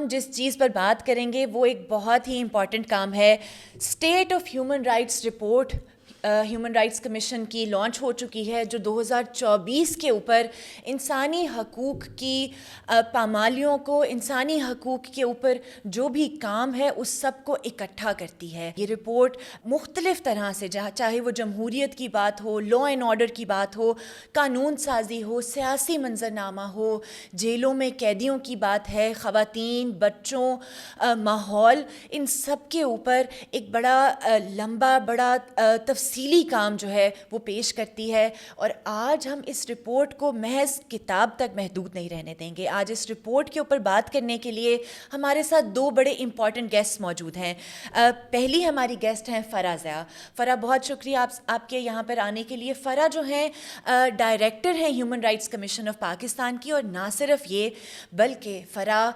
ہم جس چیز پر بات کریں گے وہ ایک بہت ہی امپورٹنٹ کام ہے. State of human rights report human rights commission کی لانچ ہو چکی ہے، جو 2024 کے اوپر انسانی حقوق کی پامالیوں کو، انسانی حقوق کے اوپر جو بھی کام ہے اس سب کو اکٹھا کرتی ہے. یہ رپورٹ مختلف طرح سے، چاہے وہ جمہوریت کی بات ہو، لا اینڈ آرڈر کی بات ہو، قانون سازی ہو، سیاسی منظرنامہ ہو، جیلوں میں قیدیوں کی بات ہے، خواتین، بچوں، ماحول، ان سب کے اوپر ایک بڑا لمبا، بڑا تفصیلی کام جو ہے وہ پیش کرتی ہے. اور آج ہم اس رپورٹ کو محض کتاب تک محدود نہیں رہنے دیں گے. آج اس رپورٹ کے اوپر بات کرنے کے لیے ہمارے ساتھ دو بڑے امپورٹنٹ گیسٹ موجود ہیں. پہلی ہماری گیسٹ ہیں فرح ضیاء. فرح، بہت شکریہ آپ کے یہاں پر آنے کے لیے. فرح جو ہیں ڈائریکٹر ہیں human rights commission of Pakistan کی، اور نہ صرف یہ بلکہ فرح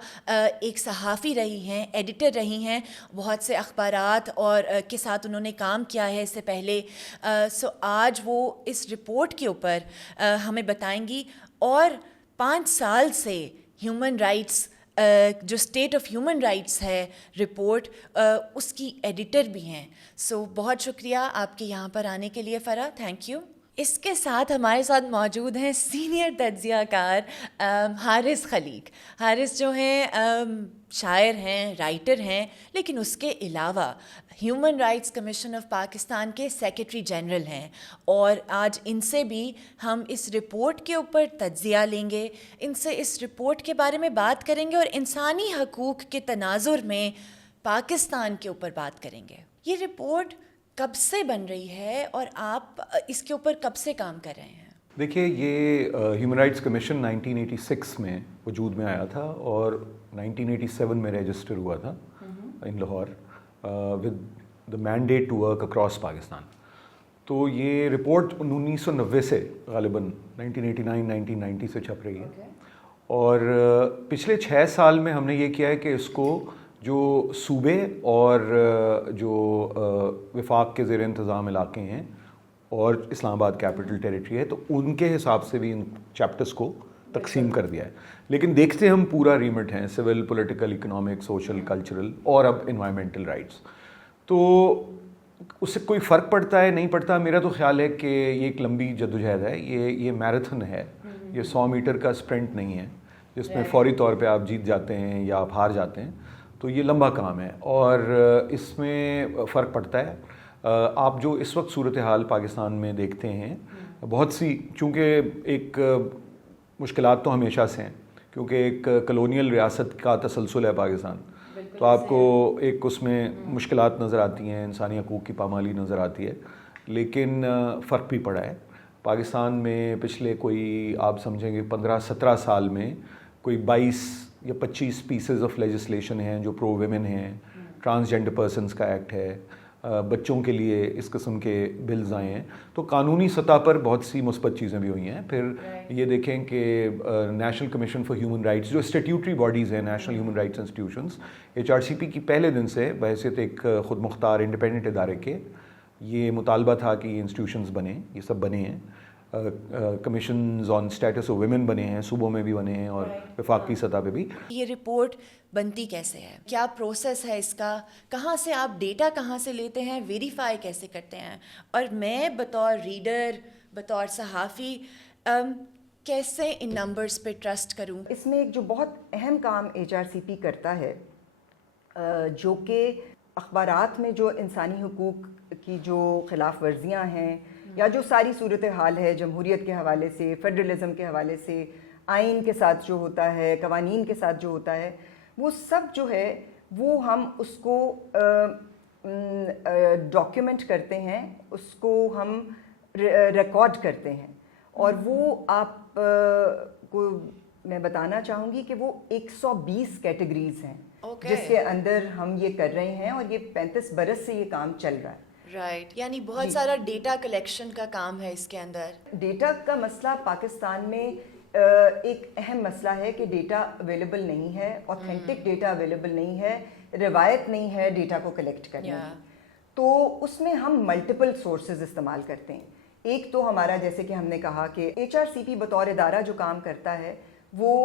ایک صحافی رہی ہیں، ایڈیٹر رہی ہیں، بہت سے اخبارات اور کے ساتھ انہوں نے کام کیا ہے اس سے پہلے. سو آج وہ اس رپورٹ کے اوپر ہمیں بتائیں گی، اور 5 سال سے ہیومن رائٹس جو اسٹیٹ آف ہیومن رائٹس ہے رپورٹ، اس کی ایڈیٹر بھی ہیں. سو بہت شکریہ آپ کے یہاں پر آنے کے لیے فرح، تھینک یو. اس کے ساتھ ہمارے ساتھ موجود ہیں سینئر تجزیہ کار حارث خلیق. حارث جو ہیں شاعر ہیں، رائٹر ہیں، لیکن اس کے علاوہ human rights commission of Pakistan کے سیکریٹری جنرل ہیں. اور آج ان سے بھی ہم اس رپورٹ کے اوپر تجزیہ لیں گے، ان سے اس رپورٹ کے بارے میں بات کریں گے، اور انسانی حقوق کے تناظر میں پاکستان کے اوپر بات کریں گے. یہ رپورٹ کب سے بن رہی ہے اور آپ اس کے اوپر کب سے کام کر رہے ہیں؟ دیکھیے، یہ ہیومن رائٹس کمیشن 1986 میں وجود میں آیا تھا اور 1987 میں رجسٹر ہوا تھا in Lahore with the mandate to work across Pakistan. تو یہ رپورٹ 1990 سے غالباً 1989-1990 سے چھپ رہی ہے. اور پچھلے 6 سال میں ہم نے یہ کیا ہے کہ اس کو جو صوبے اور جو وفاق کے زیر انتظام علاقے ہیں اور اسلام آباد کیپٹل ٹیریٹری ہے، تو ان کے حساب سے بھی ان چیپٹرز کو تقسیم کر دیا ہے. لیکن دیکھتے ہم پورا ریمٹ ہیں، civil, political, economic, social, cultural اور اب انوائرمنٹل رائٹس. تو اس سے کوئی فرق پڑتا ہے نہیں پڑتا؟ میرا تو خیال ہے کہ یہ ایک لمبی جدوجہد ہے، یہ میراتھن ہے، یہ 100 میٹر کا اسپرنٹ نہیں ہے جس میں فوری طور پہ آپ جیت جاتے ہیں یا آپ ہار جاتے ہیں. تو یہ لمبا کام ہے اور اس میں فرق پڑتا ہے. آپ جو اس وقت صورتحال پاکستان میں دیکھتے ہیں، بہت سی، چونکہ ایک مشکلات تو ہمیشہ سے ہیں، کیونکہ ایک کلونیل ریاست کا تسلسل ہے پاکستان، تو آپ کو ایک اس میں مشکلات نظر آتی ہیں، انسانی حقوق کی پامالی نظر آتی ہے. لیکن فرق بھی پڑا ہے پاکستان میں. پچھلے کوئی آپ سمجھیں گے 15-17 سال میں کوئی 22 یا 25 پیسز آف لیجسلیشن ہیں جو پرو ویمن ہیں. ٹرانسجینڈر پرسنس کا ایکٹ ہے، بچوں کے لیے اس قسم کے بلز آئے ہیں. تو قانونی سطح پر بہت سی مثبت چیزیں بھی ہوئی ہیں. پھر یہ دیکھیں کہ national commission for human rights جو اسٹیٹیوٹری باڈیز ہیں، national human rights institutions, HRCP کی پہلے دن سے بحیثیت ایک خود مختار انڈیپینڈنٹ ادارے کے یہ مطالبہ تھا کہ یہ انسٹیٹیوشنز بنیں. یہ سب بنے ہیں. Commissions on status of women بنے ہیں، صوبوں میں بھی بنے ہیں اور وفاقی سطح پہ بھی. یہ رپورٹ بنتی کیسے ہے؟ کیا پروسیس ہے اس کا؟ کہاں سے آپ ڈیٹا کہاں سے لیتے ہیں؟ ویریفائی کیسے کرتے ہیں؟ اور میں بطور ریڈر، بطور صحافی کیسے ان نمبرز پہ ٹرسٹ کروں؟ اس میں ایک جو بہت اہم کام HRCP کرتا ہے، جو کہ اخبارات میں جو انسانی حقوق کی جو خلاف ورزیاں ہیں یا جو ساری صورتحال ہے جمہوریت کے حوالے سے، فیڈرلزم کے حوالے سے، آئین کے ساتھ جو ہوتا ہے، قوانین کے ساتھ جو ہوتا ہے، وہ سب جو ہے وہ ہم اس کو ڈاکیومنٹ کرتے ہیں، اس کو ہم ریکارڈ کرتے ہیں. اور وہ آپ کو میں بتانا چاہوں گی کہ وہ 120 کیٹیگریز ہیں جس کے اندر ہم یہ کر رہے ہیں، اور یہ 35 برس سے یہ کام چل رہا ہے. رائٹ، یعنی بہت سارا ڈیٹا کلیکشن کا کام ہے اس کے اندر. ڈیٹا کا مسئلہ پاکستان میں ایک اہم مسئلہ ہے کہ ڈیٹا اویلیبل نہیں ہے، اوتھینٹک ڈیٹا اویلیبل نہیں ہے، روایت نہیں ہے ڈیٹا کو کلیکٹ کرنے کی. تو اس میں ہم ملٹیپل سورسز استعمال کرتے ہیں. ایک تو ہمارا، جیسے کہ ہم نے کہا کہ HRCP بطور ادارہ جو کام کرتا ہے وہ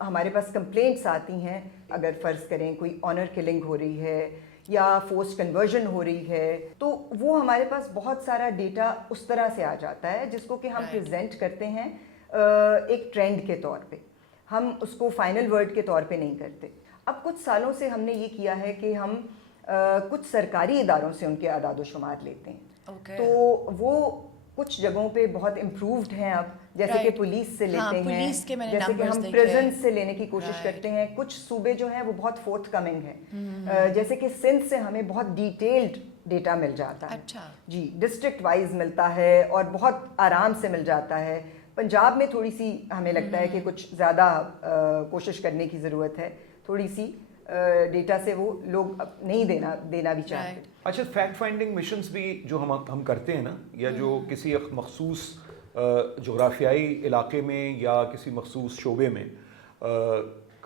ہمارے پاس کمپلینٹس آتی ہیں اگر فرض کریں کوئی آنر کلنگ ہو رہی ہے یا فورس کنورژن ہو رہی ہے تو وہ ہمارے پاس بہت سارا ڈیٹا اس طرح سے آ جاتا ہے جس کو کہ ہم پریزنٹ کرتے ہیں ایک ٹرینڈ کے طور پہ. ہم اس کو فائنل ورڈ کے طور پہ نہیں کرتے. اب کچھ سالوں سے ہم نے یہ کیا ہے کہ ہم کچھ سرکاری اداروں سے ان کے اعداد و شمار لیتے ہیں. تو وہ کچھ جگہوں پہ بہت امپرووڈ ہیں اب, جیسے کہ پولیس سے لیتے ہیں, جیسے کہ ہم پریزنس سے لینے کی کوشش کرتے ہیں. کچھ صوبے جو ہیں وہ بہت فورتھ کمنگ ہیں, جیسے کہ سندھ سے ہمیں بہت ڈیٹیلڈ ڈیٹا مل جاتا ہے. جی, ڈسٹرکٹ وائز ملتا ہے اور بہت آرام سے مل جاتا ہے. پنجاب میں تھوڑی سی ہمیں لگتا ہے کہ کچھ زیادہ کوشش کرنے کی ضرورت ہے, تھوڑی سی ڈیٹا سے وہ لوگ نہیں دینا بھی چاہتے. اچھا, فیکٹ فائنڈنگ مشنز بھی جو ہم کرتے ہیں نا, یا جو کسی مخصوص جغرافیائی علاقے میں یا کسی مخصوص شعبے میں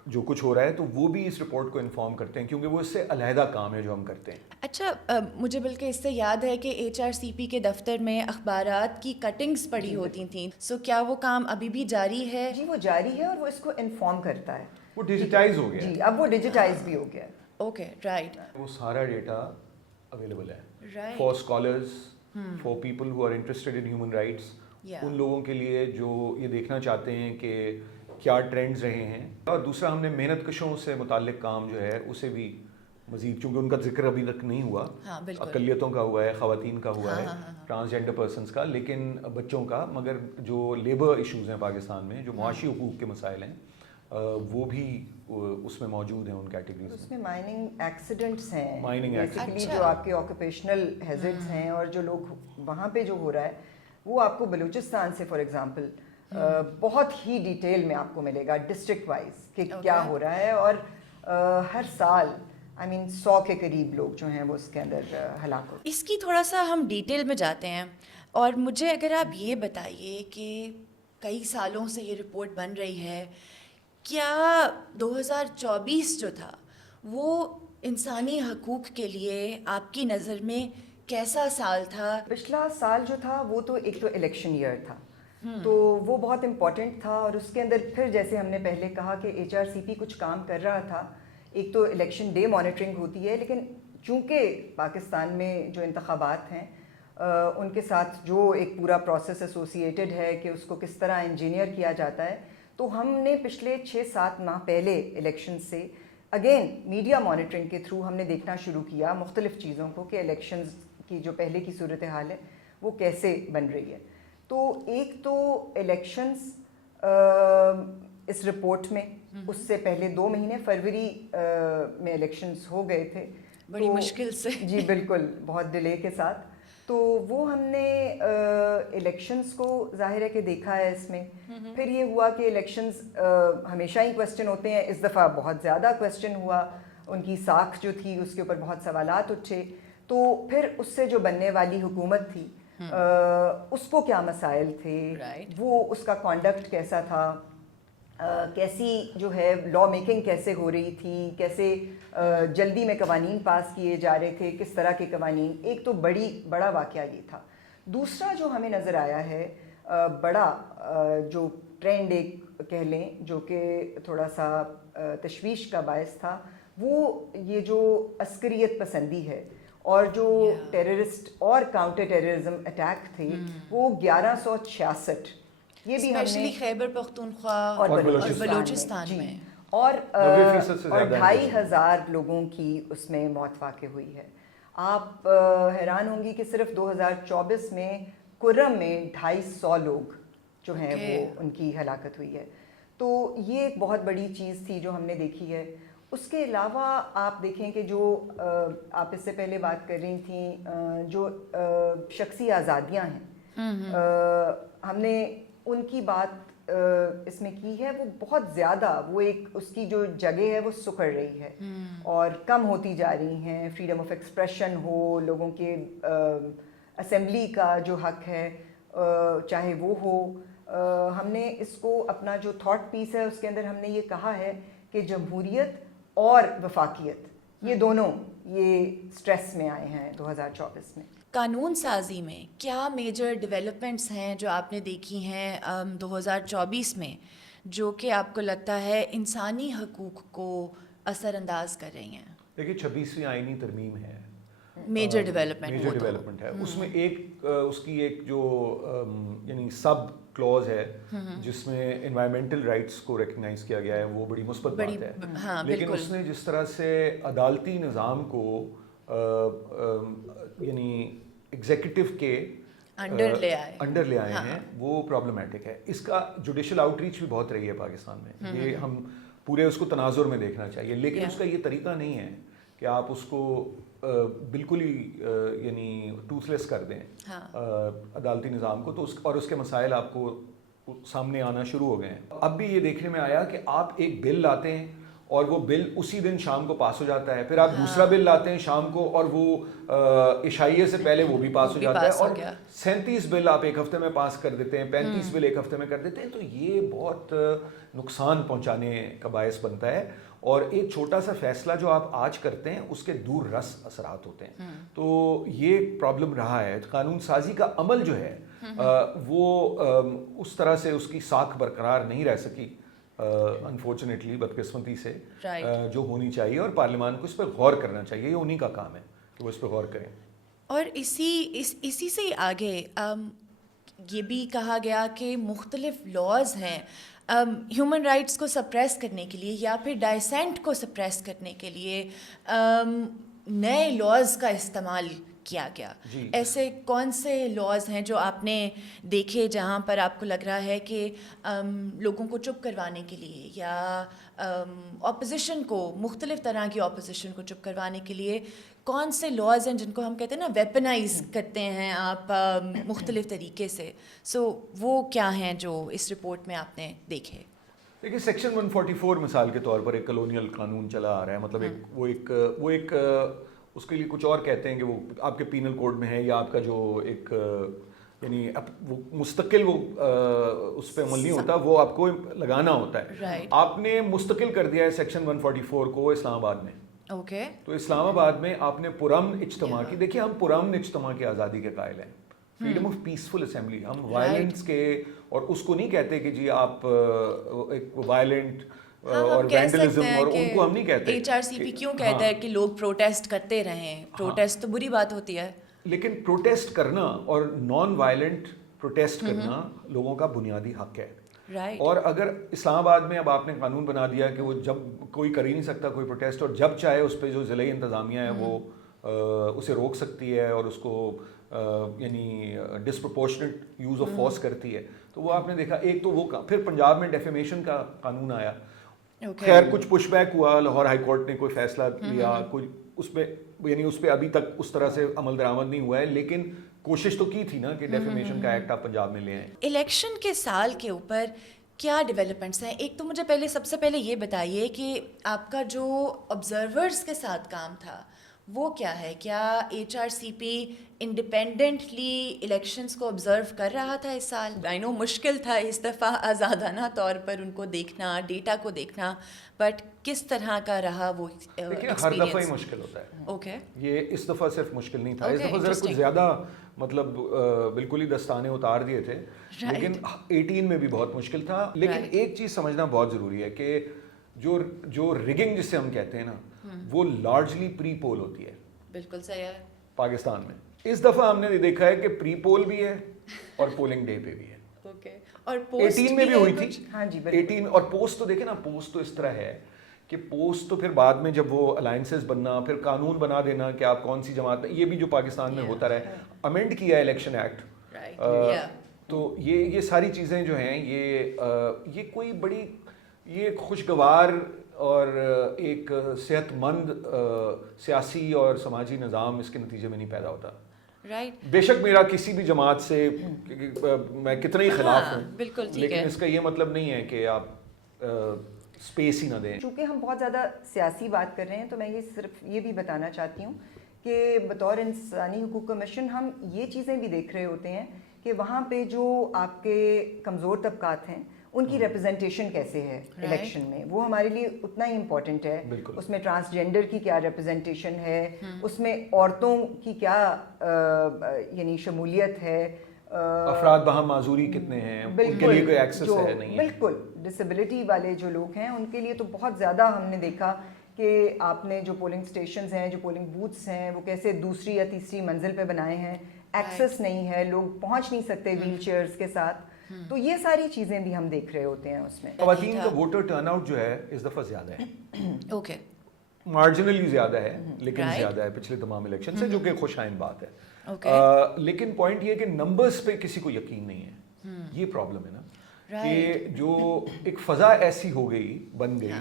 جو کچھ ہو رہا ہے, تو وہ بھی اس رپورٹ کو انفارم کرتے ہیں, کیونکہ وہ اس سے علیحدہ کام ہے جو ہم کرتے ہیں. اچھا, مجھے بلکہ اس سے یاد ہے کہ HRCP کے دفتر میں اخبارات کی کٹنگز پڑی ہوتی تھیں. سو کیا وہ کام ابھی بھی جاری ہے؟ جی, وہ جاری ہے اور وہ اس کو انفارم کرتا ہے. وہ ڈیجیٹائز ہو گیا. جی, اب وہ ڈیجیٹائز بھی ہو گیا. Okay, right. وہ سارا ڈیٹا اویلیبل ہے for scholars, for people who are interested in human rights. ان لوگوں کے لیے جو یہ دیکھنا چاہتے ہیں کہ کیا ٹرینڈز رہے ہیں. اور دوسرا, ہم نے محنت کشوں سے متعلق کام جو ہے اسے بھی مزید, چونکہ ان کا ذکر ابھی تک نہیں ہوا, اقلیتوں کا ہوا ہے, خواتین کا ہوا ہے, ٹرانسجینڈر پرسنس کا, لیکن بچوں کا, مگر جو لیبر ایشوز ہیں پاکستان میں, جو معاشی حقوق کے مسائل ہیں, وہ بھی اس میں موجود ہیں ان کیٹیگریز میں. اس میں مائننگ ایکسیڈنٹس ہیں, بیسیکلی جو آپ کے آکوپیشنل ہیزرڈز ہیں, اور جو لوگ وہاں پہ جو ہو رہا ہے وہ آپ کو بلوچستان سے فار ایگزامپل بہت ہی ڈیٹیل میں آپ کو ملے گا ڈسٹرکٹ وائز کہ کیا ہو رہا ہے. اور ہر سال 100 کے قریب لوگ جو ہیں وہ اس کے اندر ہلاک ہوتے ہیں. اس کی تھوڑا سا ہم ڈیٹیل میں جاتے ہیں, اور مجھے اگر آپ یہ بتائیے کہ کئی سالوں سے یہ رپورٹ بن رہی ہے, کیا 2024 جو تھا وہ انسانی حقوق کے لیے آپ کی نظر میں کیسا سال تھا؟ پچھلا سال جو تھا وہ تو ایک تو الیکشن ایئر تھا, تو وہ بہت امپورٹنٹ تھا. اور اس کے اندر پھر جیسے ہم نے پہلے کہا کہ HRCP کچھ کام کر رہا تھا. ایک تو الیکشن ڈے مانیٹرنگ ہوتی ہے, لیکن چونکہ پاکستان میں جو انتخابات ہیں ان کے ساتھ جو ایک پورا پروسیس ایسوسیٹڈ ہے کہ اس کو کس طرح انجینئر کیا جاتا ہے, تو ہم نے پچھلے 6-7 ماہ پہلے الیکشن سے اگین میڈیا مانیٹرنگ کے تھرو ہم نے دیکھنا شروع کیا مختلف چیزوں کو کہ الیکشنز کی جو پہلے کی صورتحال ہے وہ کیسے بن رہی ہے. تو ایک تو الیکشنز اس رپورٹ میں, اس سے پہلے 2 مہینے فروری میں الیکشنز ہو گئے تھے بڑی مشکل سے. جی بالکل, بہت ڈیلے کے ساتھ. تو وہ ہم نے الیکشنز کو ظاہر ہے کہ دیکھا ہے اس میں. پھر یہ ہوا کہ الیکشنز ہمیشہ ہی کویسچن ہوتے ہیں, اس دفعہ بہت زیادہ کویسچن ہوا, ان کی ساکھ جو تھی اس کے اوپر بہت سوالات اٹھے. تو پھر اس سے جو بننے والی حکومت تھی اس کو کیا مسائل تھے, وہ اس کا کانڈکٹ کیسا تھا, کیسی جو ہے لا میکنگ کیسے ہو رہی تھی, کیسے جلدی میں قوانین پاس کیے جا رہے تھے, کس طرح کے قوانین. ایک تو بڑا واقعہ یہ تھا. دوسرا جو ہمیں نظر آیا ہے بڑا جو ٹرینڈ ایک کہہ لیں جو کہ تھوڑا سا تشویش کا باعث تھا, وہ یہ جو عسکریت پسندی ہے اور جو ٹیررسٹ اور کاؤنٹر ٹیررزم اٹیک تھے وہ 1166, یہ بھی ہم نے خیبر پختونخوا اور بلوچستان میں, اور 2500 لوگوں کی اس میں موت واقع ہوئی ہے. آپ حیران ہوں گی کہ صرف 2024 میں کرم میں 250 لوگ جو ہیں وہ ان کی ہلاکت ہوئی ہے. تو یہ ایک بہت بڑی چیز تھی جو ہم نے دیکھی ہے. اس کے علاوہ آپ دیکھیں کہ جو آپ اس سے پہلے بات کر رہی تھیں جو شخصی آزادیاں ہیں, ہم نے ان کی بات اس میں کی ہے, وہ بہت زیادہ, وہ ایک اس کی جو جگہ ہے وہ سکڑ رہی ہے اور کم ہوتی جا رہی ہیں. فریڈم آف ایکسپریشن ہو, لوگوں کے اسمبلی کا جو حق ہے چاہے وہ ہو. ہم نے اس کو اپنا جو تھاٹ پیس ہے اس کے اندر ہم نے یہ کہا ہے کہ جمہوریت اور وفاقیت یہ دونوں یہ سٹریس میں آئے ہیں 2024 میں. قانون سازی میں کیا میجر ڈیولپمنٹس ہیں جو آپ نے دیکھی ہیں 2024 میں جو کہ آپ کو لگتا ہے انسانی حقوق کو اثر انداز کر رہی ہیں؟ دیکھیے 26ویں آئینی ترمیم ہے, میجر ڈیولپمنٹ ہے اس میں ایک اس کی ایک جو یعنی سب کلوز ہے جس میں انوائرمنٹل رائٹس کو ریکگنائز کیا گیا ہے, وہ بڑی مثبت بات ہے. لیکن اس نے جس طرح سے عدالتی نظام کو یعنی ایگزیکٹو کے انڈر لے آئے ہیں, وہ پرابلمٹک ہے. اس کا جوڈیشل آؤٹ ریچ بھی بہت رہی ہے پاکستان میں, یہ ہم پورے اس کو تناظر میں دیکھنا چاہیے, لیکن اس کا یہ طریقہ نہیں ہے کہ آپ اس کو بالکل ہی یعنی ٹوتھ لیس کر دیں عدالتی نظام کو, تو اور اس کے مسائل آپ کو سامنے آنا شروع ہو گئے ہیں. اب بھی یہ دیکھنے میں آیا کہ آپ ایک بل لاتے ہیں اور وہ بل اسی دن شام کو پاس ہو جاتا ہے, پھر آپ دوسرا بل لاتے ہیں شام کو اور وہ عشائیے سے پہلے وہ بھی پاس ہو جاتا ہے, اور 37 بل آپ ایک ہفتے میں پاس کر دیتے ہیں, 35 بل ایک ہفتے میں کر دیتے ہیں. تو یہ بہت نقصان پہنچانے کا باعث بنتا ہے, اور ایک چھوٹا سا فیصلہ جو آپ آج کرتے ہیں اس کے دور رس اثرات ہوتے ہیں. تو یہ پرابلم رہا ہے. قانون سازی کا عمل جو ہے وہ اس طرح سے اس کی ساکھ برقرار نہیں رہ سکی انفارچونیٹلی, بدقسمتی سے, جو ہونی چاہیے, اور پارلیمان کو اس پہ غور کرنا چاہیے. یہ انہی کا کام ہے کہ وہ اس پہ غور کریں. اور اسی سے آگے یہ بھی کہا گیا کہ مختلف لاز ہیں ہیومن رائٹس کو سپریس کرنے کے لیے یا پھر ڈائسینٹ کو سپریس کرنے کے لیے نئے لاز کا استعمال کیا گیا. ایسے کون سے لاز ہیں جو آپ نے دیکھے جہاں پر آپ کو لگ رہا ہے کہ لوگوں کو چپ کروانے کے لیے یا اپوزیشن کو, مختلف طرح کی اپوزیشن کو چپ کروانے کے لیے کون سے لاز ہیں جن کو ہم کہتے ہیں نا ویپنائز کرتے ہیں آپ مختلف طریقے سے, سو وہ کیا ہیں جو اس رپورٹ میں آپ نے دیکھے؟ دیکھیے سیکشن 144 مثال کے طور پر ایک کلونیل قانون چلا آ رہا ہے, مطلب وہ ایک اس کے لیے کچھ اور کہتے ہیں کہ وہ آپ کے پینل کوڈ میں ہے, یا آپ کا جو ایک یعنی وہ مستقل وہ اس پہ عمل نہیں ہوتا, وہ آپ کو لگانا ہوتا ہے. آپ نے مستقل کر دیا ہے سیکشن 144 کو اسلام آباد میں. تو اسلام آباد میں آپ نے پرامن اجتماع کی, دیکھیے ہم پرامن اجتماع کی آزادی کے قائل ہیں, فریڈم آف پیسفل اسمبلی, ہم وائلنس کے اور اس کو نہیں کہتے کہ جی آپ ایک وائلنٹ اور وینڈلزم, اور ان کو ہم نہیں کہتے. ایچ آر سی پی کیوں کہتا ہے کہ لوگ پروٹیسٹ کرتے رہیں, پروٹیسٹ تو بری بات ہوتی ہے, لیکن پروٹیسٹ کرنا اور نان وائلنٹ پروٹیسٹ کرنا لوگوں کا بنیادی حق ہے. اور اگر اسلام آباد میں اب آپ نے قانون بنا دیا کہ وہ جب کوئی کر ہی نہیں سکتا کوئی پروٹیسٹ, اور جب چاہے اس پہ جو ضلعی انتظامیہ ہے وہ اسے روک سکتی ہے اور اس کو یعنی ڈسپرپورشنیٹ یوز آف فورس کرتی ہے, تو وہ آپ نے دیکھا. ایک تو وہ, پھر پنجاب میں ڈیفیمیشن کا قانون آیا, خیر کچھ پش بیک ہوا, لاہور ہائی کورٹ نے کوئی فیصلہ لیا, کوئی اس پہ یعنی اس پہ ابھی تک اس طرح سے عمل درآمد نہیں ہوا ہے, لیکن کوشش تو کی تھی نا کہ ڈیفیمیشن کا ایکٹ آپ پنجاب میں لے آئیں. الیکشن کے سال کے اوپر کیا ڈیولپمنٹس ہیں؟ ایک تو مجھے سب سے پہلے یہ بتائیے کہ آپ کا جو آبزرورز کے ساتھ کام تھا وہ کیا ہے؟ کیا ایچ آر سی پی انڈیپینڈنٹلی الیکشنز کو آبزرو کر رہا تھا اس سال؟ آئی نو مشکل تھا اس دفعہ آزادانہ طور پر ان کو دیکھنا, ڈیٹا کو دیکھنا, بٹ کس طرح کا رہا وہ ایکسپیرینس؟ ہر دفعہ ہی مشکل ہوتا ہے. یہ اس دفعہ صرف مشکل نہیں تھا, اس دفعہ ذرا کچھ زیادہ مطلب بالکل ہی دستانے اتار دیے تھے, لیکن 18 میں بھی بہت مشکل تھا. لیکن ایک چیز سمجھنا بہت ضروری ہے کہ جو ریگنگ جسے ہم کہتے ہیں نا, وہ لارجلی پری پول ہوتی ہے. بالکل صحیح ہے. پاکستان میں اس دفعہ ہم نے دیکھا ہے کہ پری پول بھی ہے اور پولنگ ڈے پہ بھی ہے. اور 18 میں بھی ہوئی تھی. 18 اور پوسٹ تو دیکھیں نا, پوسٹ تو اس طرح ہے کہ پوسٹ تو پھر بعد میں جب وہ الائنسز بننا, پھر قانون بنا دینا کہ آپ کون سی جماعت میں, یہ بھی جو پاکستان میں ہوتا رہے, امینڈ کیا الیکشن ایکٹ, تو یہ ساری چیزیں جو ہیں یہ کوئی بڑی یہ خوشگوار اور ایک صحت مند سیاسی اور سماجی نظام اس کے نتیجے میں نہیں پیدا ہوتا. بے شک میرا کسی بھی جماعت سے میں کتنا ہی خلاف ہوں, لیکن اس کا یہ مطلب نہیں ہے کہ آپ اسپیس ہی نہ دیں. چونکہ ہم بہت زیادہ سیاسی بات کر رہے ہیں تو میں یہ صرف یہ بھی بتانا چاہتی ہوں کہ بطور انسانی حقوق کمیشن ہم یہ چیزیں بھی دیکھ رہے ہوتے ہیں کہ وہاں پہ جو آپ کے کمزور طبقات ہیں ان کی ریپرزنٹیشن کیسے ہے الیکشن میں, وہ ہمارے لیے اتنا ہی امپورٹنٹ ہے. اس میں ٹرانسجینڈر کی کیا ریپرزنٹیشن ہے, اس میں عورتوں کی کیا یعنی شمولیت ہے, افراد باہم معذوری کتنے ہیں, ان کے لیے کوئی ایکسس ہے نہیں ہے. بالکل ڈسیبلٹی والے جو لوگ ہیں ان کے لیے تو بہت زیادہ ہم نے دیکھا کہ آپ نے جو پولنگ اسٹیشنز ہیں, جو پولنگ بوتھس ہیں, وہ کیسے دوسری یا تیسری منزل پہ بنائے ہیں, ایکسیس نہیں ہے, لوگ پہنچ نہیں سکتے ویل چیئرز کے ساتھ. تو یہ ساری چیزیں بھی ہم دیکھ رہے ہوتے ہیں اس میں. خواتین کا ووٹر ٹرن آؤٹ جو ہے اس دفعہ زیادہ ہے, اوکے, مارجنلی زیادہ ہے لیکن زیادہ ہے پچھلے تمام الیکشن سے, جو کہ خوش آئند بات ہے. لیکن پوائنٹ یہ ہے کہ نمبرز پہ کسی کو یقین نہیں ہے, یہ پرابلم ہے نا, کہ جو ایک فضا ایسی ہو گئی, بن گئی,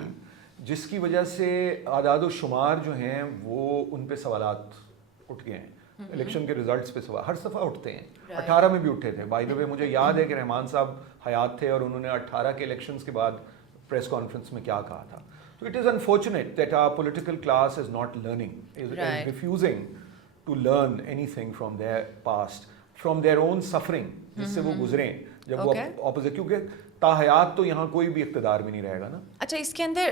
جس کی وجہ سے اعداد و شمار جو ہیں وہ ان پہ سوالات اٹھ گئے ہیں. الیکشن کے ریزلٹس پہ سوال ہر دفعہ اٹھتے ہیں, 18 میں بھی اٹھے تھے. بائی دا وے مجھے یاد ہے کہ رحمان صاحب حیات تھے اور انہوں نے 18 کے الیکشنز کے بعد پریس کانفرنس میں کیا کہا تھا. So it is unfortunate that our political class is not learning, is refusing to learn anything from their past, from their own suffering, جس سے وہ گزریں جب وہ اپوزٹ, کیونکہ تاحیات تو یہاں کوئی بھی اقتدار میں نہیں رہے گا نا. اچھا, اس کے اندر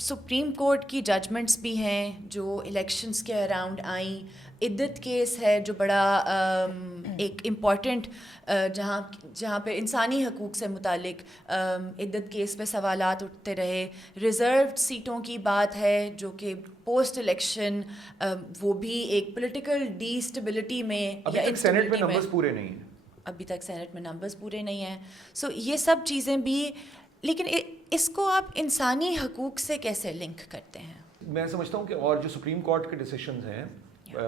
سپریم کورٹ کی ججمنٹس بھی ہیں جو الیکشنز کے اراؤنڈ آئیں. عدت کیس ہے جو بڑا ایک امپورٹنٹ, جہاں پہ انسانی حقوق سے متعلق عدت کیس پہ سوالات اٹھتے رہے. ریزروڈ سیٹوں کی بات ہے جو کہ پوسٹ الیکشن وہ بھی ایک پولیٹیکل ڈی اسٹیبلٹی میں یا سینٹ میں نمبرز پورے نہیں ہیں, ابھی تک سینٹ میں نمبرز پورے نہیں ہیں. سو یہ سب چیزیں بھی, لیکن اس کو آپ انسانی حقوق سے کیسے لنک کرتے ہیں؟ میں سمجھتا ہوں کہ اور جو سپریم کورٹ کے ڈیسیشنز ہیں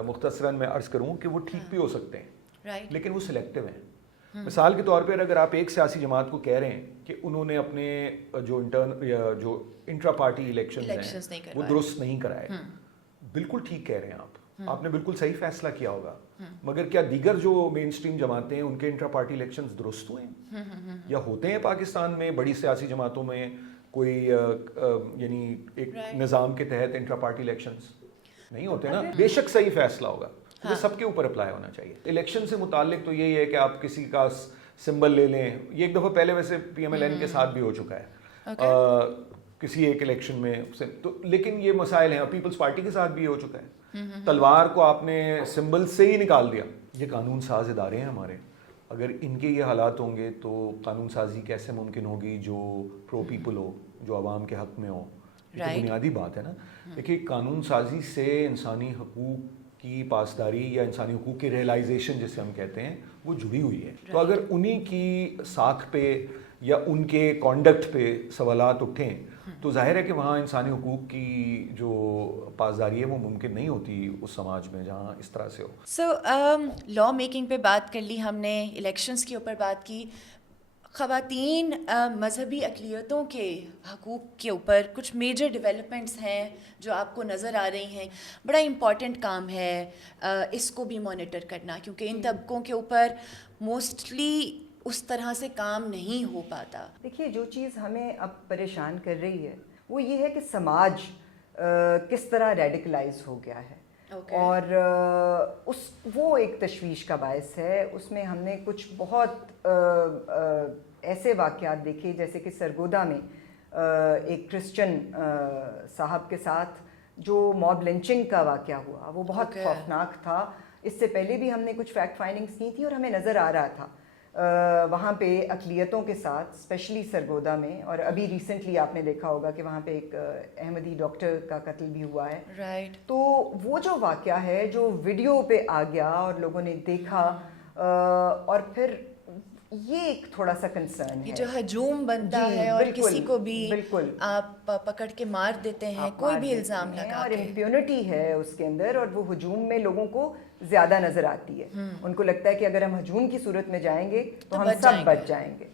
مختصراً میں عرض کروں کہ وہ ٹھیک بھی ہو سکتے ہیں, لیکن وہ سلیکٹیو ہیں. مثال کے طور پر اگر آپ ایک سیاسی جماعت کو کہہ رہے ہیں کہ انہوں نے اپنے جو انٹرا پارٹی الیکشنز ہیں وہ درست نہیں کرائے, بالکل ٹھیک کہہ رہے ہیں آپ نے بالکل صحیح فیصلہ کیا ہوگا, مگر کیا دیگر جو مین اسٹریم جماعتیں ہیں ان کے انٹرا پارٹی الیکشنز درست ہوئے ہیں یا ہوتے ہیں؟ پاکستان میں بڑی سیاسی جماعتوں میں کوئی یعنی ایک نظام کے تحت انٹرا پارٹی الیکشنز نہیں ہوتے نا. بے شک صحیح فیصلہ ہوگا, یہ سب کے اوپر اپلائی ہونا چاہیے. الیکشن سے متعلق تو یہی ہے کہ آپ کسی کا سمبل لے لیں, یہ ایک دفعہ پہلے ویسے پی ایم ایل این کے ساتھ بھی ہو چکا ہے کسی ایک الیکشن میں تو, لیکن یہ مسائل ہیں. پیپلز پارٹی کے ساتھ بھی ہو چکا ہے, تلوار کو آپ نے سمبل سے ہی نکال دیا. یہ قانون ساز ادارے ہیں ہمارے, اگر ان کے یہ حالات ہوں گے تو قانون سازی کیسے ممکن ہوگی جو پرو پیپل ہو, جو عوام کے حق میں ہو. یہ تو بنیادی بات ہے نا. دیکھیے قانون سازی سے انسانی حقوق کی پاسداری یا انسانی حقوق کی ریئلائزیشن جسے ہم کہتے ہیں وہ جڑی ہوئی ہے. تو اگر انہی کی ساکھ پہ یا ان کے کانڈکٹ پہ سوالات اٹھیں تو ظاہر ہے کہ وہاں انسانی حقوق کی جو پاسداری ہے وہ ممکن نہیں ہوتی اس سماج میں جہاں اس طرح سے ہو. سو لا میکنگ پہ بات کر لی ہم نے, الیکشنز کے اوپر بات کی. خواتین مذہبی اقلیتوں کے حقوق کے اوپر کچھ میجر ڈیولپمنٹس ہیں جو آپ کو نظر آ رہی ہیں. بڑا امپورٹنٹ کام ہے اس کو بھی مانیٹر کرنا, کیونکہ ان طبقوں کے اوپر موسٹلی اس طرح سے کام نہیں ہو پاتا. دیکھیے جو چیز ہمیں اب پریشان کر رہی ہے وہ یہ ہے کہ سماج کس طرح ریڈیکلائز ہو گیا ہے, اور وہ ایک تشویش کا باعث ہے. اس میں ہم نے کچھ بہت ایسے واقعات دیکھے جیسے کہ سرگودا میں ایک کرسچن صاحب کے ساتھ جو موب لنچنگ کا واقعہ ہوا, وہ بہت خوفناک تھا. اس سے پہلے بھی ہم نے کچھ فیکٹ فائنڈنگز کی تھی اور ہمیں نظر آ رہا تھا وہاں پہ اقلیتوں کے ساتھ, اسپیشلی سرگودا میں, اور ابھی ریسنٹلی آپ نے دیکھا ہوگا کہ وہاں پہ ایک احمدی ڈاکٹر کا قتل بھی ہوا ہے. تو وہ جو واقعہ ہے جو ویڈیو پہ آ گیا اور لوگوں نے دیکھا, اور پھر یہ ایک تھوڑا سا کنسرن ہے, جو ہجوم بنتا ہے اور کسی کو بھی آپ پکڑ کے مار دیتے ہیں, کوئی بھی الزام لگا کے, اور امپیونٹی ہے اس کے اندر, اور وہ ہجوم میں لوگوں کو زیادہ نظر آتی ہے. ان کو لگتا ہے کہ اگر ہم ہجوم کی صورت میں جائیں گے تو ہم سب بچ جائیں گے.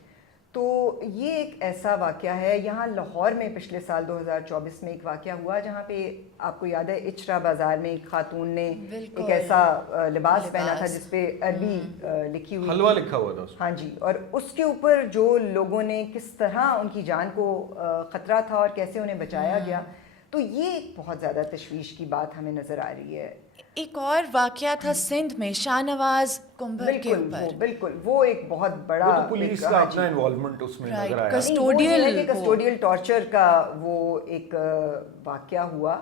تو یہ ایک ایسا واقعہ ہے. یہاں لاہور میں پچھلے سال 2024 میں ایک واقعہ ہوا جہاں پہ آپ کو یاد ہے اچرا بازار میں ایک خاتون نے ایک ایسا لباس پہنا تھا جس پہ عربی لکھی ہوئی, حلوہ لکھا ہوا تھا. ہاں جی, اور اس کے اوپر جو لوگوں نے کس طرح ان کی جان کو خطرہ تھا اور کیسے انہیں بچایا گیا. تو یہ ایک بہت زیادہ تشویش کی بات ہمیں نظر آ رہی ہے. ایک اور واقعہ تھا سندھ میں شاہ نواز کنبھر کے اوپر. بالکل وہ ایک بہت بڑا پولیس کا اپنا انوالومنٹ اس میں نظر آیا. کسٹوڈیل ٹارچر کا وہ ایک واقعہ ہوا.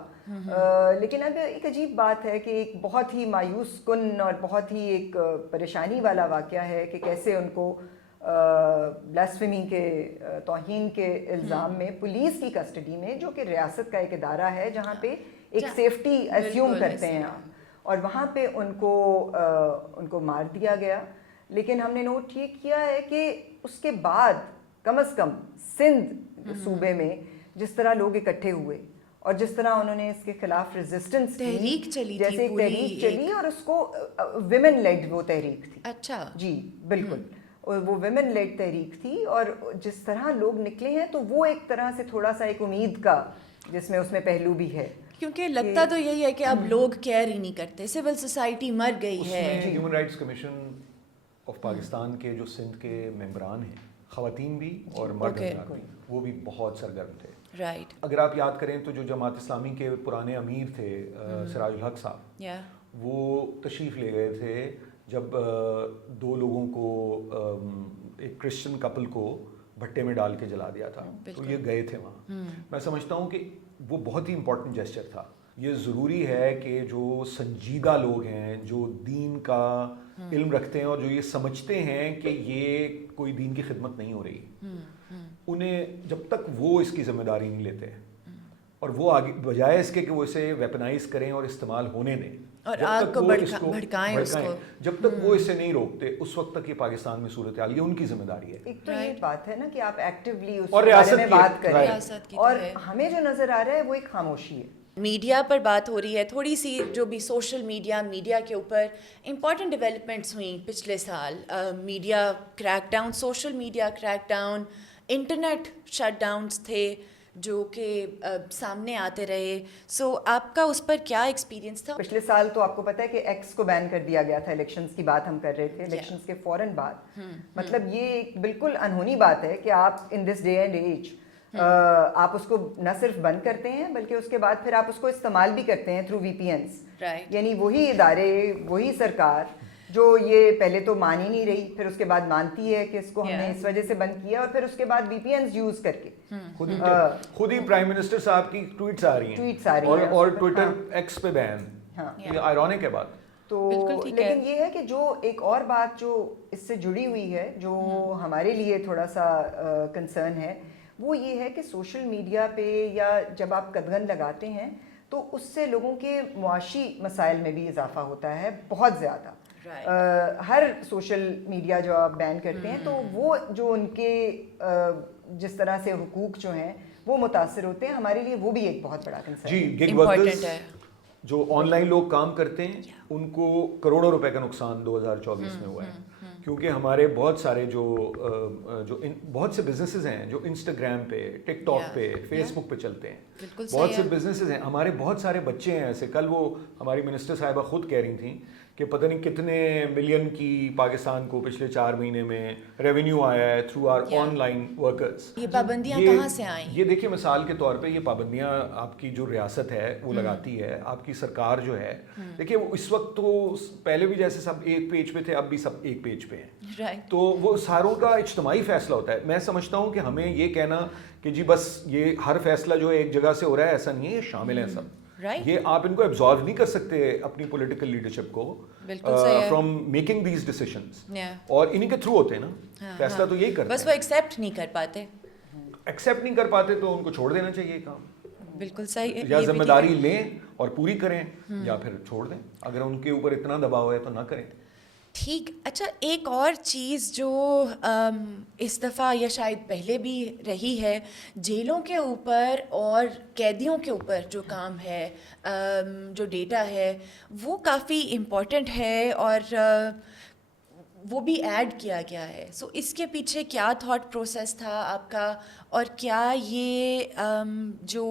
لیکن اب ایک عجیب بات ہے کہ ایک بہت ہی مایوس کن اور بہت ہی ایک پریشانی والا واقعہ ہے کہ کیسے ان کو بلاسفیمی کے توہین کے الزام میں پولیس کی کسٹڈی میں، جو کہ ریاست کا ایک ادارہ ہے جہاں پہ ایک سیفٹی ایزیوم کرتے ہیں آپ، اور وہاں پہ ان کو مار دیا گیا. لیکن ہم نے نوٹ یہ کیا ہے کہ اس کے بعد کم از کم سندھ صوبے میں جس طرح لوگ اکٹھے ہوئے اور جس طرح انہوں نے اس کے خلاف ریزسٹنس تحریک چلی، جیسے ایک تحریک چلی، اور اس کو ویمن لیڈ وہ تحریک تھی. اچھا جی بالکل، اور وہ ویمن لیڈ تحریک تھی، اور جس طرح لوگ نکلے ہیں تو وہ ایک طرح سے تھوڑا سا ایک امید کا جس میں اس میں پہلو بھی ہے. کیونکہ لگتا تو یہی ہے کہ اب لوگ کیئر ہی نہیں کرتے، سول سوسائٹی مر گئی ہے. Human rights commission of Pakistan کے جو سندھ کے ممبران ہیں، خواتین بھی اور مرد حضرات بھی، وہ بھی بہت سرگرم تھے. رائٹ. اگر آپ یاد کریں تو جو جماعت اسلامی کے پرانے امیر تھے سراج الحق صاحب، وہ تشریف لے گئے تھے جب دو لوگوں کو، ایک کرسچن کپل کو بھٹے میں ڈال کے جلا دیا تھا، تو یہ گئے تھے وہاں. میں سمجھتا ہوں کہ وہ بہت ہی امپورٹنٹ جیسچر تھا. یہ ضروری ہے کہ جو سنجیدہ لوگ ہیں، جو دین کا علم رکھتے ہیں اور جو یہ سمجھتے ہیں کہ یہ کوئی دین کی خدمت نہیں ہو رہی، انہیں جب تک وہ اس کی ذمہ داری نہیں لیتے اور وہ آگے بجائے اس کے کہ وہ اسے ویپنائز کریں اور استعمال ہونے دیں اور آگ کو بھڑکائیں، جب تک وہ اسے نہیں روکتے، اس وقت تک یہ پاکستان میں صورتحال، یہ ان کی ذمہ داری ہے. ایک تو یہ بات ہے نا کہ آپ ایکٹیولی اس اور بارے میں بات کریں، اور اور ہمیں جو نظر آ رہا ہے وہ ایک خاموشی ہے. میڈیا پر بات ہو رہی ہے تھوڑی سی، جو بھی سوشل میڈیا کے اوپر امپورٹنٹ ڈیولپمنٹس ہوئیں پچھلے سال. Media crackdown, social media crackdown, internet shutdowns تھے جو کہ سامنے آتے رہے. سو آپ کا اس پر کیا ایکسپیرینس تھا؟ پچھلے سال تو آپ کو پتہ ہے کہ ایکس کو بین کر دیا گیا تھا. الیکشنز کی بات ہم کر رہے تھے، الیکشنز کے فوراً بعد. مطلب یہ ایک بالکل انہونی بات ہے کہ آپ ان دس ڈے اینڈ ایج آپ اس کو نہ صرف بند کرتے ہیں بلکہ اس کے بعد پھر آپ اس کو استعمال بھی کرتے ہیں تھرو وی پی اینس. یعنی وہی ادارے، وہی سرکار جو یہ پہلے تو مان ہی نہیں رہی، پھر اس کے بعد مانتی ہے کہ اس کو ہم نے اس وجہ سے بند کیا، اور پھر اس کے بعد وی پی اینز یوز کر کے خود ہی پرائم منسٹر صاحب کی ٹویٹس آ رہی ہیں اور ٹویٹر ایکس پہ بین. یہ آئرونک ہے بات. تو لیکن یہ ہے کہ جو ایک اور بات جو اس سے جڑی ہوئی ہے، جو ہمارے لیے تھوڑا سا کنسرن ہے، وہ یہ ہے کہ سوشل میڈیا پہ یا جب آپ قدغن لگاتے ہیں تو اس سے لوگوں کے معاشی مسائل میں بھی اضافہ ہوتا ہے بہت زیادہ. ہر سوشل میڈیا جو آپ بین کرتے ہیں تو وہ جو ان کے جس طرح سے حقوق جو ہیں وہ متاثر ہوتے ہیں. ہمارے لیے وہ بھی ایک بہت بڑا کنسرن ہے. جی، گگ ورکرز جو آن لائن لوگ کام کرتے ہیں ان کو کروڑوں روپے کا نقصان 2024 میں ہوا ہے، کیونکہ ہمارے بہت سارے جو بہت سے بزنسز ہیں جو انسٹاگرام پہ، ٹک ٹاک پہ، فیس بک پہ چلتے ہیں. بہت سے بزنسز ہیں. ہمارے بہت سارے بچے ہیں ایسے. کل وہ ہماری منسٹر صاحبہ خود کہہ رہی تھیں کہ پتہ نہیں کتنے ملین کی پاکستان کو پچھلے 4 مہینے میں ریونیو آیا ہے through our online workers. یہ پابندیاں کہاں سے آئیں؟ یہ دیکھیں مثال کے طور پہ یہ پابندیاں آپ کی جو ریاست ہے وہ لگاتی ہے، آپ کی سرکار جو ہے. دیکھیں اس وقت تو پہلے بھی جیسے سب ایک پیج پہ تھے، اب بھی سب ایک پیج پہ ہیں. تو وہ ساروں کا اجتماعی فیصلہ ہوتا ہے. میں سمجھتا ہوں کہ ہمیں یہ کہنا کہ جی بس یہ ہر فیصلہ جو ایک جگہ سے ہو رہا ہے، ایسا نہیں ہے. یہ شامل ہیں سب. یہ آپ ان کو ایبزارو نہیں کر سکتے اپنی پولیٹیکل لیڈرشپ کو فرام میکنگ دیز ڈیسیشنز، اور انہی کے تھرو ہوتے ہیں نا فیصلہ. تو یہی کرتے ہیں، بس وہ ایکسیپٹ نہیں کر پاتے. ایکسیپٹ نہیں کر پاتے تو ان کو چھوڑ دینا چاہیے کام. بالکل صحیح. یا ذمہ داری لیں اور پوری کریں، یا پھر چھوڑ دیں. اگر ان کے اوپر اتنا دباؤ ہے تو نہ کریں. ٹھیک. اچھا، ایک اور چیز جو اس دفعہ یا شاید پہلے بھی رہی ہے، جیلوں کے اوپر اور قیدیوں کے اوپر جو کام ہے، جو ڈیٹا ہے وہ کافی امپورٹنٹ ہے اور وہ بھی ایڈ کیا گیا ہے. سو اس کے پیچھے کیا تھاٹ پروسیس تھا آپ کا، اور کیا یہ جو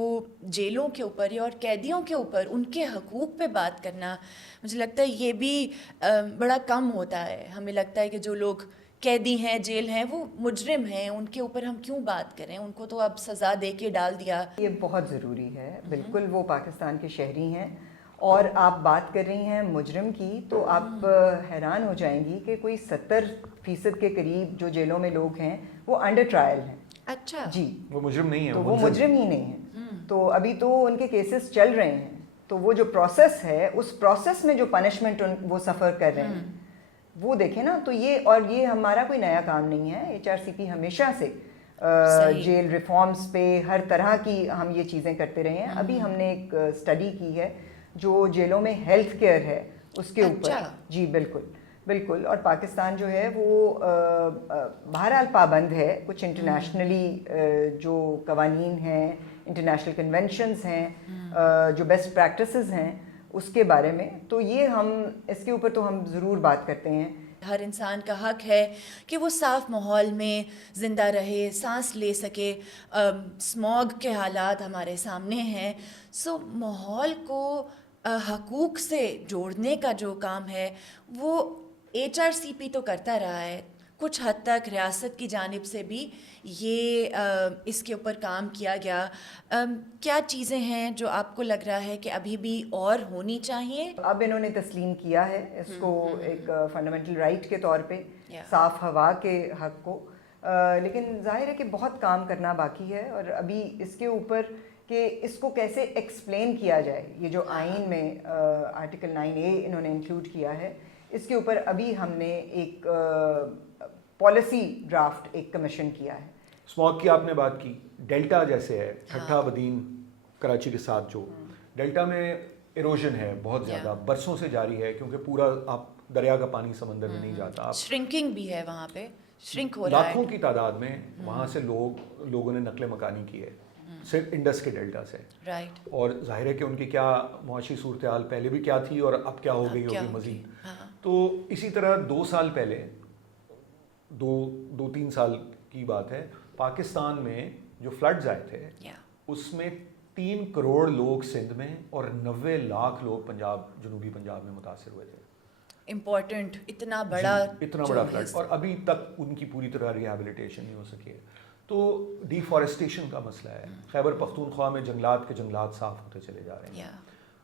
جیلوں کے اوپر اور قیدیوں کے اوپر ان کے حقوق پہ بات کرنا، مجھے لگتا ہے یہ بھی بڑا کم ہوتا ہے. ہمیں لگتا ہے کہ جو لوگ قیدی ہیں، جیل ہیں، وہ مجرم ہیں، ان کے اوپر ہم کیوں بات کریں، ان کو تو اب سزا دے کے ڈال دیا. یہ بہت ضروری ہے. بالکل وہ پاکستان کے شہری ہیں، اور آپ بات کر رہی ہیں مجرم کی، تو آپ حیران ہو جائیں گی کہ کوئی 70% کے قریب جو جیلوں میں لوگ ہیں وہ انڈر ٹرائل ہیں. اچھا جی، وہ مجرم نہیں ہے. تو وہ مجرم ہی نہیں ہیں. تو ابھی تو ان کے کیسز چل رہے ہیں. تو وہ جو پروسیس ہے، اس پروسیس میں جو پنشمنٹ وہ سفر کر رہے ہیں، وہ دیکھیں نا. تو یہ ہمارا کوئی نیا کام نہیں ہے. HRCP ہمیشہ سے جیل ریفارمز پہ ہر طرح کی ہم یہ چیزیں کرتے رہے ہیں. ابھی ہم نے ایک اسٹڈی کی ہے جو جیلوں میں ہیلتھ کیئر ہے اس کے اوپر. جی بالکل. اور پاکستان جو ہے وہ بہرحال پابند ہے کچھ انٹرنیشنلی جو قوانین ہیں, انٹرنیشنل کنونشنز ہیں, جو بیسٹ پریکٹسز ہیں اس کے بارے میں. تو یہ ہم اس کے اوپر تو ہم ضرور بات کرتے ہیں. ہر انسان کا حق ہے کہ وہ صاف ماحول میں زندہ رہے, سانس لے سکے. اسموگ کے حالات ہمارے سامنے ہیں. سو ماحول کو حقوق سے جوڑنے کا جو کام ہے وہ HRCP تو کرتا رہا ہے. کچھ حد تک ریاست کی جانب سے بھی یہ اس کے اوپر کام کیا گیا. کیا چیزیں ہیں جو آپ کو لگ رہا ہے کہ ابھی بھی اور ہونی چاہیے؟ اب انہوں نے تسلیم کیا ہے اس کو ایک فنڈامنٹل رائٹ کے طور پہ, صاف ہوا کے حق کو. لیکن ظاہر ہے کہ بہت کام کرنا باقی ہے. اور ابھی اس کے اوپر کہ اس کو کیسے ایکسپلین کیا جائے, یہ جو آئین میں آرٹیکل 9A انہوں نے انکلوڈ کیا ہے, اس کے اوپر ابھی ہم نے ایک پالیسی ڈرافٹ ایک کمیشن کیا ہے. اسموگ کی آپ نے بات کی, ڈیلٹا جیسے ہے, ٹھٹھا بدین کراچی کے ساتھ, جو ڈیلٹا میں ایروژن ہے بہت زیادہ برسوں سے جاری ہے, کیونکہ پورا آپ دریا کا پانی سمندر میں نہیں جاتا. شرنکنگ بھی ہے وہاں پہ, شرنک ہو رہا ہے. لاکھوں کی تعداد میں وہاں سے لوگوں نے نقل مکانی کی ہے صرف انڈس کے ڈیلٹا سے. رائٹ. اور ظاہر ہے کہ ان کی کیا معاشی صورتحال پہلے بھی کیا تھی اور اب کیا ہو گئی ہوگی مزید. تو اسی طرح 2 سال پہلے, 2-3 سال کی بات ہے, پاکستان میں جو فلڈز آئے تھے اس میں 3 کروڑ لوگ سندھ میں اور 90 لاکھ لوگ جنوبی پنجاب میں متاثر ہوئے تھے. امپورٹنٹ, اتنا بڑا فلڈ, اور ابھی تک ان کی پوری طرح ریہیبلیٹیشن نہیں ہو سکی ہے. تو ڈیفارسٹیشن کا مسئلہ ہے. خیبر پختونخوا میں جنگلات کے جنگلات صاف ہوتے چلے جا رہے ہیں.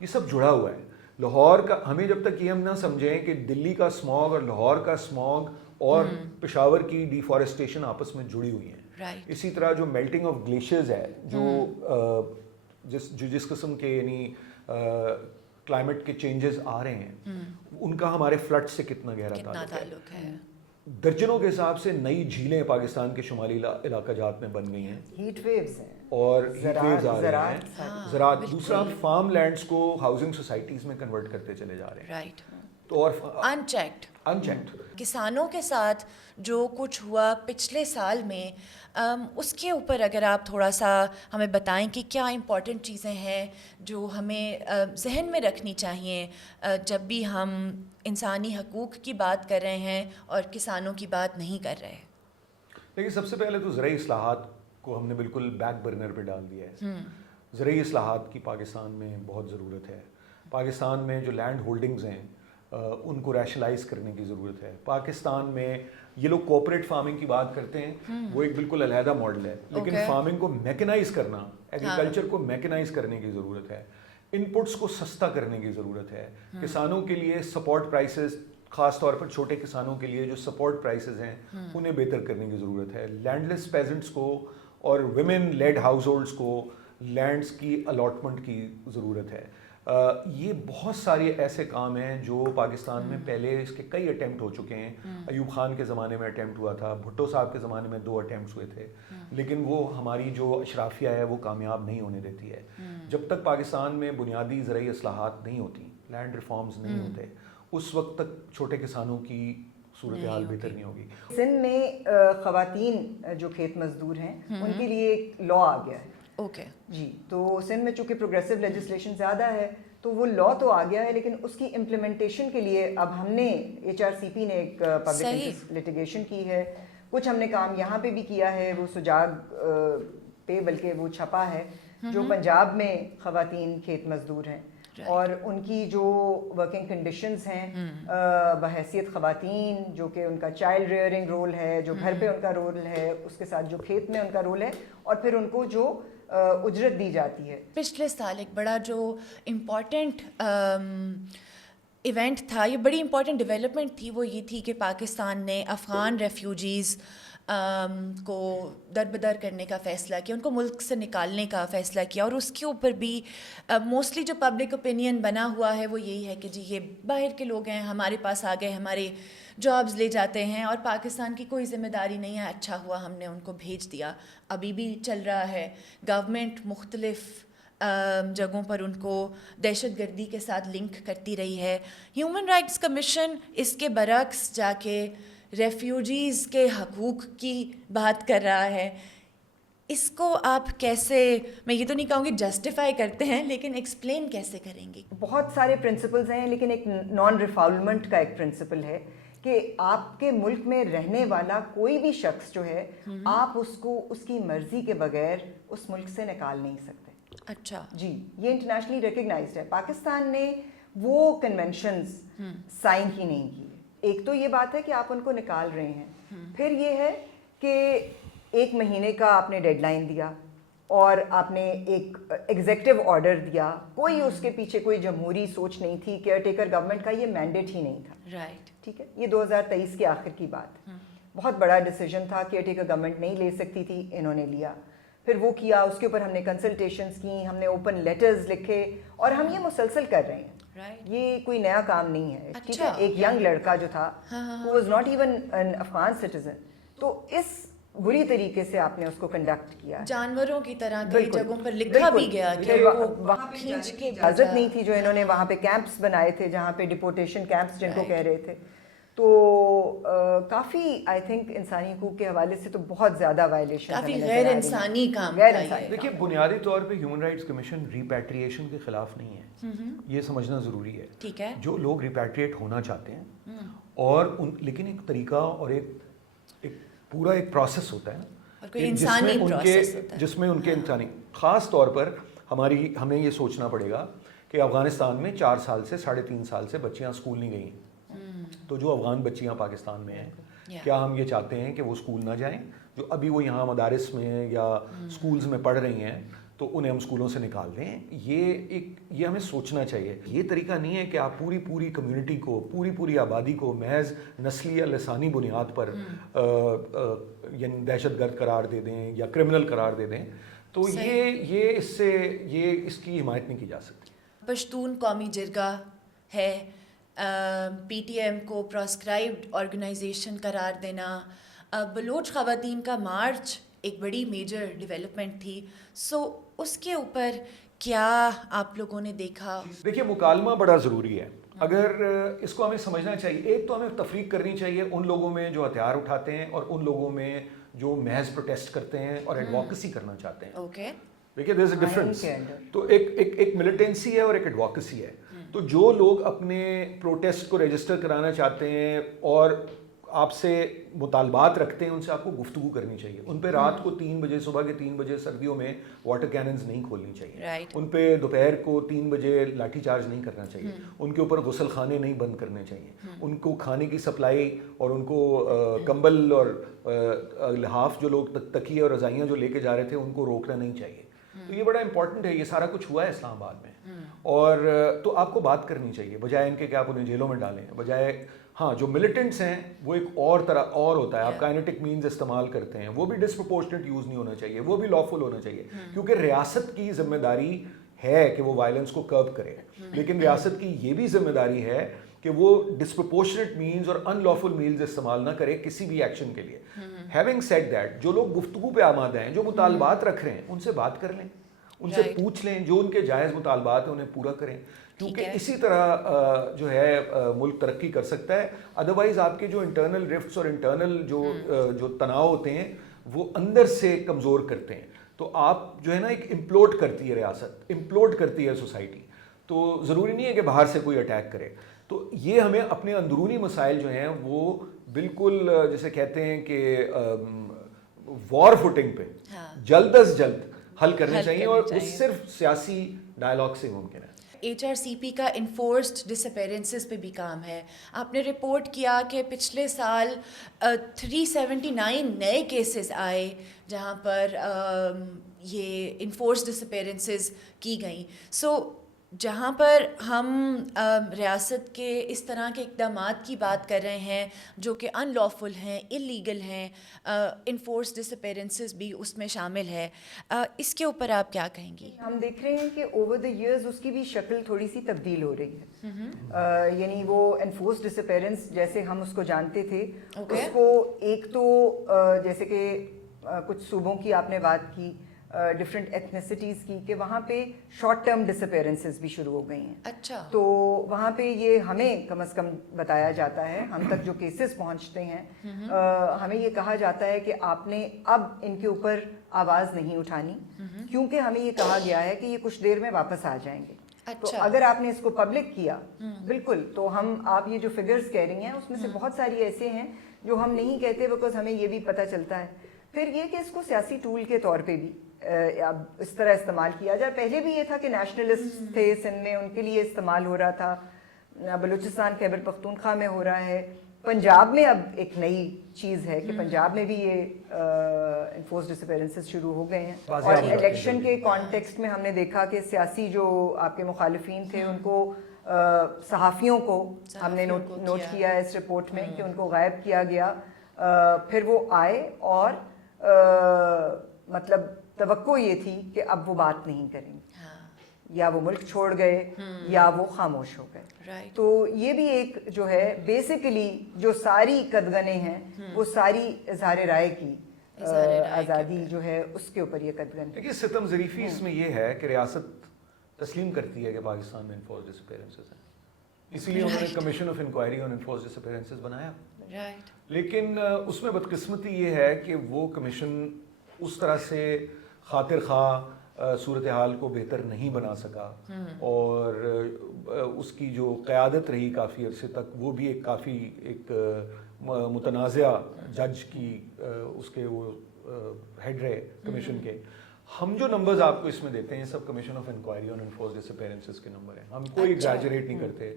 یہ سب جڑا ہوا ہے. لاہور کا, ہمیں جب تک یہ ہم نہ سمجھیں کہ دلی کا اسموگ اور لاہور کا اسموگ اور پشاور کی ڈیفارسٹیشن آپس میں جڑی ہوئی ہیں. اسی طرح جو میلٹنگ آف گلیشیئرز ہے, جو جس قسم کے یعنی کلائمیٹ کے چینجز آ رہے ہیں, ان کا ہمارے فلڈ سے کتنا گہرا تعلق ہے. درجنوں کے حساب سے نئی جھیلیں پاکستان کے شمالی علاقہ جات میں بن گئی ہیں. ہیٹ ویوز ہیں اور ہیٹ ویوز آ رہے ہیں. زراعت, دوسرا فارم لینڈز کو ہاؤسنگ سوسائٹیز میں کنورٹ کرتے چلے جا رہے ہیں. رائٹ. تو اور انچیکڈ کسانوں کے ساتھ جو کچھ ہوا پچھلے سال میں, اس کے اوپر اگر آپ تھوڑا سا ہمیں بتائیں کہ کیا امپورٹنٹ چیزیں ہیں جو ہمیں ذہن میں رکھنی چاہیے جب بھی ہم انسانی حقوق کی بات کر رہے ہیں اور کسانوں کی بات نہیں کر رہے. لیکن سب سے پہلے تو زرعی اصلاحات کو ہم نے بالکل بیک برنر پہ ڈال دیا ہے. زرعی اصلاحات کی پاکستان میں بہت ضرورت ہے. پاکستان میں جو لینڈ ہولڈنگز ہیں ان کو ریشنلائز کرنے کی ضرورت ہے. پاکستان میں یہ لوگ کوآپریٹ فارمنگ کی بات کرتے ہیں, وہ ایک بالکل علیحدہ ماڈل ہے, لیکن فارمنگ کو میکنائز کرنا, ایگریکلچر کو میکنائز کرنے کی ضرورت ہے. ان پٹس کو سستا کرنے کی ضرورت ہے. کسانوں کے لیے سپورٹ پرائسز, خاص طور پر چھوٹے کسانوں کے لیے جو سپورٹ پرائسز ہیں انہیں بہتر کرنے کی ضرورت ہے. لینڈ لیس پیزنٹس کو اور ویمن لیڈ ہاؤس ہولڈس کو لینڈس کی الاٹمنٹ کی ضرورت ہے. یہ بہت سارے ایسے کام ہیں جو پاکستان میں پہلے اس کے کئی اٹیمپٹ ہو چکے ہیں. ایوب خان کے زمانے میں اٹیمپٹ ہوا تھا, بھٹو صاحب کے زمانے میں 2 اٹیمپٹس ہوئے تھے, لیکن وہ ہماری جو اشرافیہ ہے وہ کامیاب نہیں ہونے دیتی ہے. جب تک پاکستان میں بنیادی زرعی اصلاحات نہیں ہوتی, لینڈ ریفارمز نہیں ہوتے, اس وقت تک چھوٹے کسانوں کی صورتحال بہتر نہیں ہوگی. سندھ میں خواتین جو کھیت مزدور ہیں ان کے لیے ایک لا آ گیا ہے. اوکے جی, تو سندھ میں چونکہ پروگریسو لیجسلیشن زیادہ ہے تو وہ لا تو آ گیا ہے, لیکن اس کی امپلیمنٹیشن کے لیے اب ہم نے HRCP نے ایک پبلک انٹرسٹ لٹیگیشن کی ہے. کچھ ہم نے کام یہاں پہ بھی کیا ہے, وہ سجاگ پہ بلکہ وہ چھپا ہے جو پنجاب میں خواتین کھیت مزدور ہیں اور ان کی جو ورکنگ کنڈیشنز ہیں بحیثیت خواتین, جو کہ ان کا چائلڈ ریئرنگ رول ہے, جو گھر پہ ان کا رول ہے, اس کے ساتھ جو کھیت میں ان کا رول ہے, اور پھر ان کو جو اجرت دی جاتی ہے. پچھلے سال ایک بڑا جو امپورٹنٹ ایونٹ تھا, یہ بڑی امپورٹنٹ ڈیولپمنٹ تھی, وہ یہ تھی کہ پاکستان نے افغان ریفیوجیز کو دربدر کرنے کا فیصلہ کیا, ان کو ملک سے نکالنے کا فیصلہ کیا. اور اس کے اوپر بھی موسٹلی جو پبلک اوپینین بنا ہوا ہے وہ یہی ہے کہ جی یہ باہر کے لوگ ہیں, ہمارے پاس آ گئے, ہمارے جابز لے جاتے ہیں اور پاکستان کی کوئی ذمہ داری نہیں ہے, اچھا ہوا ہم نے ان کو بھیج دیا. ابھی بھی چل رہا ہے, گورنمنٹ مختلف جگہوں پر ان کو دہشت گردی کے ساتھ لنک کرتی رہی ہے. ہیومن رائٹس کمیشن اس کے برعکس جا کے ریفیوجیز کے حقوق کی بات کر رہا ہے. اس کو آپ کیسے, میں یہ تو نہیں کہوں گی جسٹیفائی کرتے ہیں, لیکن ایکسپلین کیسے کریں گے؟ بہت سارے پرنسپلز ہیں, لیکن ایک نان ریفاؤلمنٹ کا ایک پرنسپل ہے کہ آپ کے ملک میں رہنے والا کوئی بھی شخص جو ہے, آپ اس کو اس کی مرضی کے بغیر اس ملک سے نکال نہیں سکتے. اچھا جی, یہ انٹرنیشنلی ریکگنائزڈ ہے. پاکستان نے وہ کنونشنز سائن ہی نہیں کی. ایک تو یہ بات ہے کہ آپ ان کو نکال رہے ہیں, پھر یہ ہے کہ 1 مہینے کا آپ نے ڈیڈ لائن دیا اور آپ نے ایک ایگزیکٹو آرڈر دیا. کوئی اس کے پیچھے کوئی جمہوری سوچ نہیں تھی, کیئر ٹیکر گورنمنٹ کا یہ مینڈیٹ ہی نہیں تھا. رائٹ, ٹھیک ہے, یہ 2023 کے آخر کی بات. بہت بڑا ڈیسیجن تھا, کیئر ٹیکر گورنمنٹ نہیں لے سکتی تھی, انہوں نے لیا. پھر وہ کیا, اس کے اوپر ہم نے کنسلٹیشنز کی, ہم نے اوپن لیٹرز لکھے, اور ہم یہ مسلسل کر رہے ہیں. یہ کوئی نیا کام نہیں ہے. ٹھیک ہے, ایک ینگ لڑکا جو تھا, who was not even an Afghan citizen, تو اس بری طریقے سے آپ نے اس کو کنڈکٹ کیا. جانوروں کی طرح کئی جگہوں پر لکھا بھی گیا کہ وہاں پہ کھینچ کے اجازت نہیں تھی, جو انہوں نے وہاں پہ کیمپس بنائے تھے, جہاں پہ ڈپورٹیشن کیمپس جن کو کہہ رہے تھے. تو کافی آئی تھنک انسانی حقوق کے حوالے سے تو بہت زیادہ وائلیشن, کافی غیر انسانی کام. دیکھیے, بنیادی طور پہ ہیومن رائٹس کمیشن ریپیٹریشن کے خلاف نہیں ہے, یہ سمجھنا ضروری ہے. ٹھیک ہے, جو لوگ ریپیٹریٹ ہونا چاہتے ہیں, اور لیکن ایک طریقہ اور ایک پورا ایک پروسیس ہوتا ہے نا, جس میں ان کے انسانی, خاص طور پر ہمیں یہ سوچنا پڑے گا کہ افغانستان میں 4 سال سے 3.5 سال سے بچیاں اسکول نہیں گئی. تو جو افغان بچیاں پاکستان میں ہیں, کیا ہم یہ چاہتے ہیں کہ وہ اسکول نہ جائیں؟ جو ابھی وہ یہاں مدارس میں یا اسکولز میں پڑھ رہی ہیں, تو انہیں ہم اسکولوں سے نکال دیں. یہ ہمیں سوچنا چاہیے. یہ طریقہ نہیں ہے کہ آپ پوری کمیونٹی کو, پوری آبادی کو محض نسلی یا لسانی بنیاد پر یعنی دہشت گرد قرار دے دیں یا کرمنل قرار دے دیں. تو یہ اس کی حمایت نہیں کی جا سکتی. پشتون قومی جرگہ ہے, پی ٹی ایم کو پراسکرائبڈ آرگنائزیشن قرار دینا, بلوچ خواتین کا مارچ ایک بڑی میجر ڈیولپمنٹ تھی. سو اس کے اوپر کیا آپ لوگوں نے دیکھا؟ دیکھیے, مکالمہ بڑا ضروری ہے. اگر اس کو ہمیں سمجھنا چاہیے, ایک تو ہمیں تفریق کرنی چاہیے ان لوگوں میں جو ہتھیار اٹھاتے ہیں اور ان لوگوں میں جو محض پروٹیسٹ کرتے ہیں اور ایڈوکیسی کرنا چاہتے ہیں. اوکے, دیکھیے, دیر از اے ڈفرنس. تو ایک ملیٹنسی ہے اور ایک ایڈوکیسی ہے. تو جو لوگ اپنے پروٹیسٹ کو رجسٹر کرانا چاہتے ہیں اور آپ سے مطالبات رکھتے ہیں, ان سے آپ کو گفتگو کرنی چاہیے. ان پہ رات کو 3 بجے, صبح کے 3 بجے سردیوں میں واٹر کیننز نہیں کھولنی چاہیے. ان پہ دوپہر کو 3 بجے لاٹھی چارج نہیں کرنا چاہیے. ان کے اوپر غسل خانے نہیں بند کرنے چاہیے. ان کو کھانے کی سپلائی اور ان کو کمبل اور لحاف جو لوگ تکیے اور رضائیاں جو لے کے جا رہے تھے, ان کو روکنا نہیں چاہیے. تو یہ بڑا امپورٹنٹ ہے. یہ سارا کچھ ہوا ہے اسلام آباد میں, اور تو آپ کو بات کرنی چاہیے بجائے ان کے کہ آپ انہیں جیلوں میں ڈالیں. بجائے, ہاں, جو ملیٹنٹس ہیں وہ ایک اور طرح اور ہوتا ہے, آپ کائنیٹک مینز استعمال کرتے ہیں, وہ بھی ڈسپروپورشنیٹ یوز نہیں ہونا چاہیے, وہ بھی لافل ہونا چاہیے. کیونکہ ریاست کی ذمہ داری ہے کہ وہ وائلنس کو کرب کرے, لیکن ریاست کی یہ بھی ذمہ داری ہے کہ وہ ڈسپروپورشنیٹ مینز اور ان لافل مینز استعمال نہ کرے کسی بھی ایکشن کے لیے. ہیونگ سیڈ دیٹ, جو لوگ گفتگو پہ آمادہ ہیں, جو مطالبات رکھ رہے ہیں, ان سے بات کر لیں, ان سے پوچھ لیں, جو ان کے جائز مطالبات ہیں انہیں پورا کریں. کیونکہ اسی طرح جو ہے ملک ترقی کر سکتا ہے. ادروائز آپ کے جو انٹرنل رفٹس اور انٹرنل جو تناؤ ہوتے ہیں وہ اندر سے کمزور کرتے ہیں. تو آپ جو ہے نا, ایک امپلوڈ کرتی ہے ریاست, امپلوڈ کرتی ہے سوسائٹی. تو ضروری نہیں ہے کہ باہر سے کوئی اٹیک کرے. تو یہ ہمیں اپنے اندرونی مسائل جو ہیں وہ بالکل جیسے کہتے ہیں کہ وار فوٹنگ پہ جلد از جلد حل کرنے چاہیے, اور اس صرف سیاسی ڈائلاگ سے ممکن ہے. ایچ آر سی پی کا انفورسڈ ڈس اپیرنسز پہ بھی کام ہے. آپ نے رپورٹ کیا کہ پچھلے سال 379 نئے کیسز آئے جہاں پر یہ انفورسڈ ڈس اپیرنسز کی گئیں. سو جہاں پر ہم ریاست کے اس طرح کے اقدامات کی بات کر رہے ہیں جو کہ ان لافل ہیں، اللیگل ہیں، انفورس ڈس اپیرنسز بھی اس میں شامل ہے، اس کے اوپر آپ کیا کہیں گی؟ ہم دیکھ رہے ہیں کہ اوور دا ایئرز اس کی بھی شکل تھوڑی سی تبدیل ہو رہی ہے. یعنی وہ انفورس ڈس اپیرنس جیسے ہم اس کو جانتے تھے، اس کو ایک تو جیسے کہ کچھ صوبوں کی آپ نے بات کی، ڈفرینٹ ایتھنیسٹیز کی، کہ وہاں پہ شارٹ ٹرم ڈس اپیرنسز بھی شروع ہو گئی ہیں. اچھا. تو وہاں پہ یہ ہمیں کم از کم بتایا جاتا ہے، ہم تک جو کیسز پہنچتے ہیں ہمیں یہ کہا جاتا ہے کہ آپ نے اب ان کے اوپر آواز نہیں اٹھانی، کیونکہ ہمیں یہ کہا گیا ہے کہ یہ کچھ دیر میں واپس آ جائیں گے. تو اگر آپ نے اس کو پبلک کیا بالکل، تو آپ یہ جو فگرز کہہ رہی ہیں اس میں سے بہت ساری ایسے ہیں جو ہم نہیں کہتے بیکاز ہمیں یہ بھی پتہ چلتا ہے. پھر یہ کہ اس کو سیاسی ٹول کے طور پہ بھی اب اس طرح استعمال کیا جائے. پہلے بھی یہ تھا کہ نیشنلسٹ تھے سندھ میں، ان کے لیے استعمال ہو رہا تھا، بلوچستان خیبر پختونخوا میں ہو رہا ہے، پنجاب میں اب ایک نئی چیز ہے کہ پنجاب میں بھی یہ انفورس ڈس اپیرنسز شروع ہو گئے ہیں. اور الیکشن کے کانٹیکسٹ میں ہم نے دیکھا کہ سیاسی جو آپ کے مخالفین تھے ان کو صحافیوں کو ہم نے نوٹ کیا ہے اس رپورٹ میں کہ ان کو غائب کیا گیا. پھر وہ آئے اور مطلب توقع یہ تھی کہ اب وہ بات نہیں کریں گے، یا وہ ملک چھوڑ گئے یا وہ خاموش ہو گئے. تو یہ بھی ایک جو ہے بیسیکلی جو ساری قدغنیں ہیں وہ ساری اظہار رائے کی آزادی جو ہے اس کے اوپر یہ قدغن. دیکھیے ستم ظریفی اس میں یہ ہے کہ ریاست تسلیم کرتی ہے کہ پاکستان میں انفورس ڈس اپیرنسز ہیں، اسی لیے انہوں نے commission of inquiry on enforced disappearances بنایا. لیکن اس میں بدقسمتی یہ ہے کہ وہ کمیشن اس طرح سے خاطر خواہ صورتحال کو بہتر نہیں بنا سکا، اور اس کی جو قیادت رہی کافی عرصے تک وہ بھی ایک کافی ایک متنازع جج کی اس کے وہ ہیڈ رہے کمیشن کے. ہم جو نمبرز آپ کو اس میں دیتے ہیں سب commission of inquiry on enforced disappearances کے نمبر ہیں. ہم کوئی ایگزیجریٹ نہیں کرتے.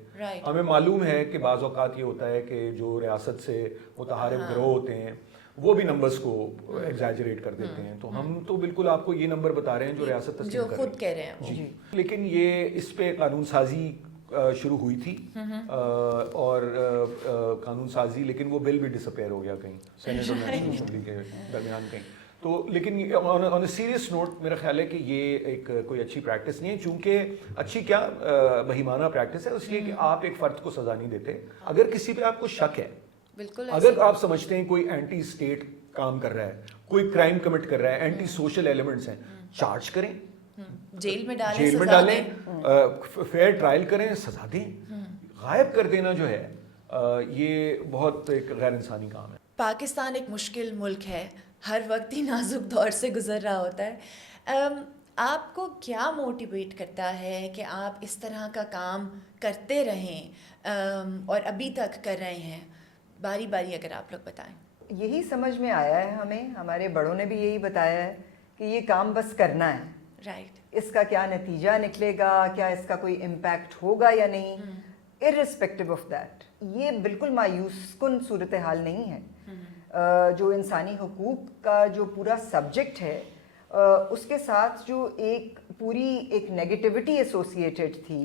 ہمیں معلوم ہے کہ بعض اوقات یہ ہوتا ہے کہ جو ریاست سے متحارب گروہ ہوتے ہیں وہ بھی نمبرز کو ایگزیجریٹ کر دیتے ہیں. تو ہم تو بالکل آپ کو یہ نمبر بتا رہے ہیں جو ریاست تسلیم کر خود کہہ رہے ہیں. جی. لیکن یہ اس پہ قانون سازی شروع ہوئی تھی اور قانون سازی، لیکن وہ بل بھی ڈس اپیئر ہو گیا کہیں سینٹ اور نیشنل اسمبلی کے درمیان کہیں. تو لیکن آن اے سیریس نوٹ میرا خیال ہے کہ یہ ایک کوئی اچھی پریکٹس نہیں ہے، چونکہ اچھی کیا بہیمانہ پریکٹس ہے. اس لیے کہ آپ ایک فرد کو سزا نہیں دیتے. اگر کسی پہ آپ کو شک ہے، بالکل اگر آپ سمجھتے ہیں کوئی اینٹی اسٹیٹ کام کر رہا ہے، کوئی کرائم کمٹ کر رہا ہے، اینٹی سوشل ایلیمنٹس ہیں، چارج کریں، جیل میں ڈالیں، فیئر ٹرائل کریں، سزا دیں. غائب کر دینا جو ہے یہ بہت ایک غیر انسانی کام ہے. پاکستان ایک مشکل ملک ہے، ہر وقت ہی نازک دور سے گزر رہا ہوتا ہے. آپ کو کیا موٹیویٹ کرتا ہے کہ آپ اس طرح کا کام کرتے رہیں اور ابھی تک کر رہے ہیں؟ باری باری اگر آپ لوگ بتائیں. یہی سمجھ میں آیا ہے ہمیں، ہمارے بڑوں نے بھی یہی بتایا ہے کہ یہ کام بس کرنا ہے. رائٹ. اس کا کیا نتیجہ نکلے گا، کیا اس کا کوئی امپیکٹ ہوگا یا نہیں، ارسپیکٹو آف دیٹ یہ بالکل مایوس کن صورتحال نہیں ہے. جو انسانی حقوق کا جو پورا سبجیکٹ ہے اس کے ساتھ جو ایک پوری ایک نیگیٹیوٹی ایسوسیٹڈ تھی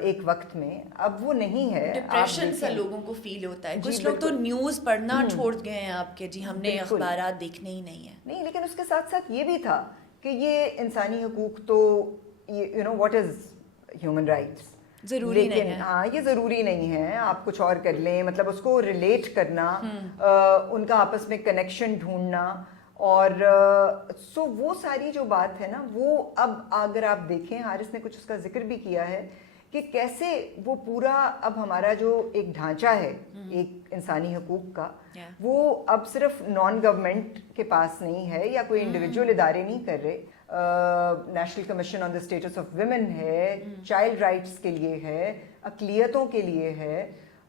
ایک وقت میں، اب وہ نہیں ہے. ڈپریشن سا لوگوں کو فیل ہوتا ہے. کچھ لوگ تو نیوز پڑھنا چھوڑ گئے ہیں آپ کے، جی ہم نے اخبارات دیکھنے ہی نہیں ہیں. نہیں، لیکن اس کے ساتھ ساتھ یہ بھی تھا کہ یہ انسانی حقوق تو you know what is human rights ضروری نہیں ہے. ہاں یہ ضروری نہیں ہے آپ کچھ اور کر لیں، مطلب اس کو ریلیٹ کرنا، ان کا آپس میں کنیکشن ڈھونڈنا، اور سو وہ ساری جو بات ہے نا وہ اب اگر آپ دیکھیں، حارث نے کچھ اس کا ذکر بھی کیا ہے کہ کیسے وہ پورا اب ہمارا جو ایک ڈھانچہ ہے ایک انسانی حقوق کا، وہ اب صرف نان گورنمنٹ کے پاس نہیں ہے یا کوئی انڈیویجول ادارے نہیں کر رہے. National commission on the status of women ہے، چائلڈ رائٹس کے لیے ہے، اقلیتوں کے لیے ہے،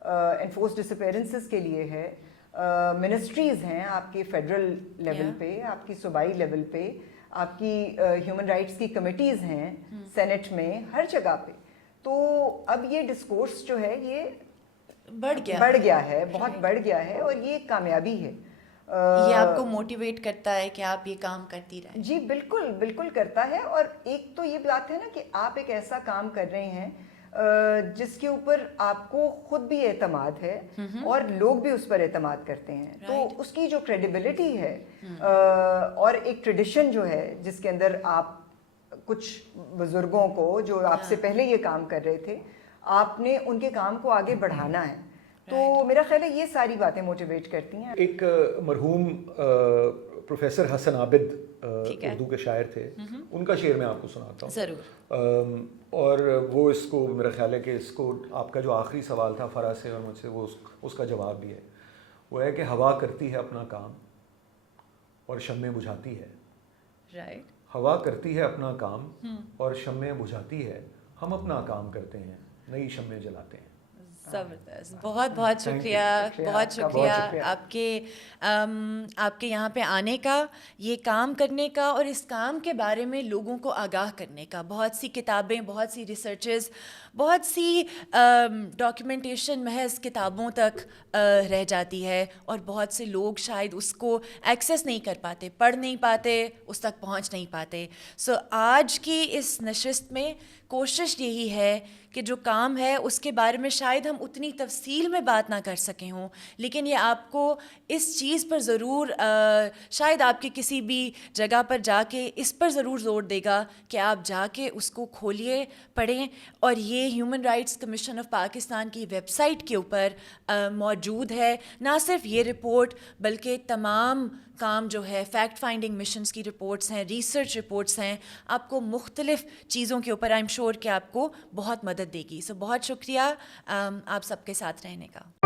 انفورس ڈس اپیرنسز کے لیے ہے، منسٹریز ہیں آپ کے فیڈرل لیول پہ، آپ کی صوبائی لیول پہ، آپ کی ہیومن رائٹس کی کمیٹیز ہیں سینٹ میں، ہر جگہ پہ. تو اب یہ ڈسکورس جو ہے یہ بڑھ گیا ہے، بہت بڑھ گیا ہے، اور یہ ایک کامیابی ہے. یہ آپ کو موٹیویٹ کرتا ہے کہ آپ یہ کام کرتی رہیں؟ جی بالکل بالکل کرتا ہے. اور ایک تو یہ بات ہے نا کہ آپ ایک ایسا کام کر رہے ہیں جس کے اوپر آپ کو خود بھی اعتماد ہے اور لوگ بھی اس پر اعتماد کرتے ہیں, تو اس کی جو کریڈیبلٹی ہے اور ایک ٹریڈیشن جو ہے جس کے اندر آپ کچھ بزرگوں کو جو آپ سے پہلے یہ کام کر رہے تھے, آپ نے ان کے کام کو آگے بڑھانا ہے, تو میرا خیال ہے یہ ساری باتیں موٹیویٹ کرتی ہیں. ایک مرحوم پروفیسر حسن عابد اردو کے شاعر تھے, ان کا شعر میں آپ کو سناتا ہوں ضرور. اور وہ اس کو میرا خیال ہے کہ اس کو آپ کا جو آخری سوال تھا فرا سے اور مجھ سے, وہ اس کا جواب بھی ہے. وہ ہے کہ ہوا کرتی ہے اپنا کام اور شمعیں بجھاتی ہے. رائٹ. ہوا کرتی ہے اپنا کام اور شمعیں بجھاتی ہے, ہم اپنا کام کرتے ہیں, نئی شمعیں جلاتے ہیں. زبردست. بہت بہت شکریہ, بہت شکریہ آپ کے یہاں پہ آنے کا, یہ کام کرنے کا اور اس کام کے بارے میں لوگوں کو آگاہ کرنے کا. بہت سی کتابیں, بہت سی ریسرچز, بہت سی ڈاکیومنٹیشن محض کتابوں تک رہ جاتی ہے, اور بہت سے لوگ شاید اس کو ایکسیس نہیں کر پاتے, پڑھ نہیں پاتے, اس تک پہنچ نہیں پاتے. سو آج کی اس نشست میں کوشش یہی ہے کہ جو کام ہے اس کے بارے میں شاید ہم اتنی تفصیل میں بات نہ کر سکے ہوں, لیکن یہ آپ کو اس چیز پر ضرور شاید آپ کے کسی بھی جگہ پر جا کے اس پر ضرور زور دے گا کہ آپ جا کے اس کو کھولیے, پڑھیں. اور یہ human rights commission of Pakistan کی ویب سائٹ کے اوپر موجود ہے. نہ صرف یہ رپورٹ بلکہ تمام کام جو ہے, فیکٹ فائنڈنگ مشنز کی رپورٹس ہیں, ریسرچ رپورٹس ہیں, آپ کو مختلف چیزوں کے اوپر آئی ایم شیور کہ آپ کو بہت مدد دے گی. سو بہت شکریہ آپ سب کے ساتھ رہنے کا.